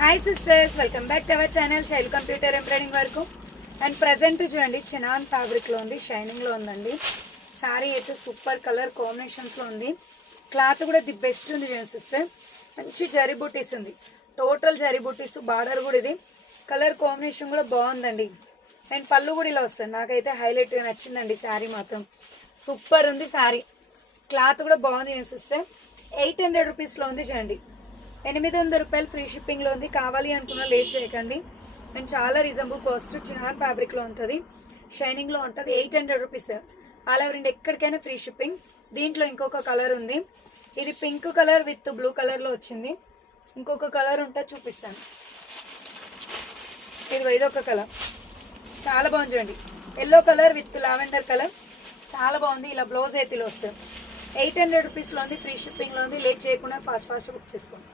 Hi sisters, welcome back to our channel Shailu computer embroidering వరకు. And present చూడండి chinon ఫ్యాబ్రిక్లో ఉంది, షైనింగ్లో ఉందండి. శారీ అయితే సూపర్ కలర్ కాంబినేషన్స్లో ఉంది. క్లాత్ కూడా ది బెస్ట్ ఉంది చూడండి సిస్టర్. మంచి జరీ బూటీస్ ఉంది, టోటల్ జరీ బూటీస్. బార్డర్ కూడా ఇది కలర్ కాంబినేషన్ కూడా బాగుందండి. అండ్ పళ్ళు కూడా ఇలా వస్తుంది. నాకైతే హైలైట్గా నచ్చిందండి శారీ మాత్రం. సూపర్ ఉంది శారీ. క్లాత్ కూడా బాగుంది సిస్టర్. 800 రూపీస్లో ఉంది చూడండి. 800 రూపాయలు ఫ్రీ షిప్పింగ్లో ఉంది. కావాలి అనుకున్నా లేట్ చేయకండి. అండ్ చాలా రీజనబుల్ కాస్ట్. చినాన్ ఫ్యాబ్రిక్లో ఉంటుంది, షైనింగ్లో ఉంటుంది. 800 రూపీస్. ఆల్ ఓవర్ ఇండియా ఎక్కడికైనా ఫ్రీ షిప్పింగ్. దీంట్లో ఇంకొక కలర్ ఉంది, ఇది పింక్ కలర్ విత్ బ్లూ కలర్లో వచ్చింది. ఇంకొక కలర్ ఉంటే చూపిస్తాను. ఇదొక కలర్ చాలా బాగుంది చూడండి. Yellow colour with lavender colour చాలా బాగుంది. ఇలా బ్లౌజ్ అయితే ఇలా వస్తుంది. 800 రూపీస్లో ఉంది, ఫ్రీ షిప్పింగ్లో ఉంది. లేట్ చేయకుండా ఫాస్ట్ బుక్ చేసుకోండి.